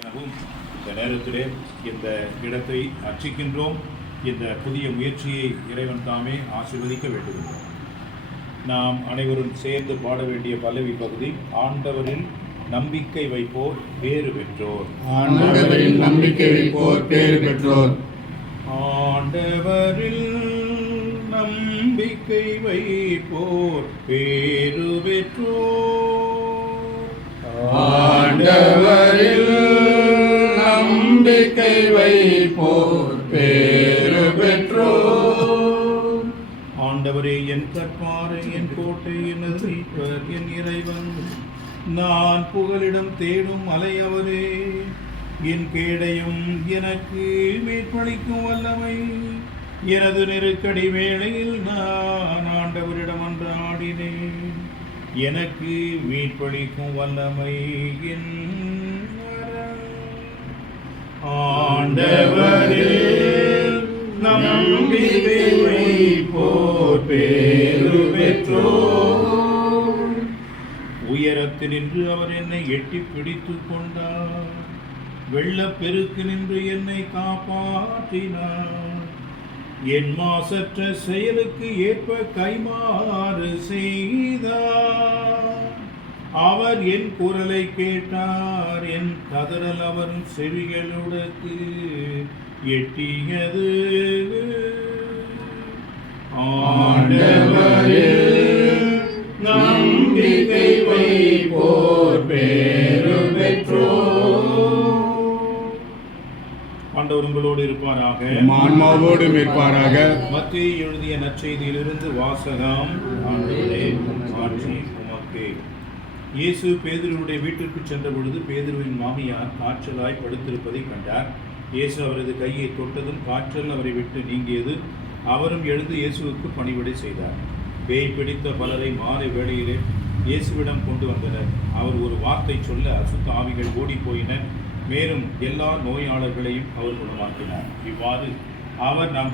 எனவும் இந்த நேரத்திலே இந்த இடத்தை அர்ச்சிக்கின்றோம். இந்த புதிய முயற்சியை இறைவன் தாமே ஆசீர்வதிக்க வேண்டுகின்றோம். நாம் அனைவரும் சேர்ந்து பாட வேண்டிய பல்லவி பகுதி, ஆண்டவரில் நம்பிக்கை வைப்போர் பேறு பெற்றோர். ஆண்டவரில் நம்பிக்கை வைப்போர் பேறு பெற்றோர். ஆண்டவரில் நம்பிக்கை வைப்போர் பேறு பெற்றோர். ஆண்டவரில் நம்பிக்கை வைப்போர் பேறு பெற்றோர். ஆண்டவரே என் கற்பாறை, என் கோட்டை, என் மீட்பர், என் இறைவன், நான் புகலிடம் தேடும் மலையவரே, என் கேடையும் எனக்கு மீட்பளிக்கும் வல்லமை. எனது நெருக்கடி வேளையில் நான் ஆண்டவரிடம் அன்றாடினேன். எனக்கு மீட்பளிக்கும் வல்லமை என் ஆண்டவரில் நம்பிக்கை வைப்போர் பேறு பெற்றோர். உயரத்தில் நின்று அவர் என்னை எட்டி பிடித்துக் கொண்டார். வெள்ளப்பெருக்கு நின்று என்னை காப்பாற்றினார். என் மாசற்ற செயலுக்கு ஏற்ப கைமாறு செய்தார். அவர் என் குரலை கேட்டார். என் கதறல் அவர் செவிகளுக்கு எட்டியது. ஆண்டவரில் நம்பிக்கை வைப்போர் பேறு பெற்றோர். ஆண்டவர் உங்களோடு இருப்பாராக, ஆன்மாவோடும் இருப்பாராக. மத்தேயு எழுதிய நற்செய்தியிலிருந்து வாசகம். ஆண்டவரே மாற்றி உமக்கே. இயேசு பேதுருவுடைய வீட்டிற்கு சென்ற பொழுது பேதுருவின் மாமியார் காய்ச்சலாய் படுத்திருப்பதை கண்டார். இயேசு அவரது கையை தொட்டதும் காய்ச்சல் அவரை விட்டு நீங்கியது. அவரும் எழுந்து இயேசுவுக்கு பணிவிடை செய்தார். பேய் பிடித்த பலரை மாலை வேளையிலே இயேசுவிடம் கொண்டு வந்தனர். அவர் ஒரு வார்த்தை சொல்ல அசுத்த ஆவிகள் ஓடி போயின. மேலும் எல்லா நோயாளர்களையும் அவர் குணமாக்கினார். இவ்வாறு அவர் நம்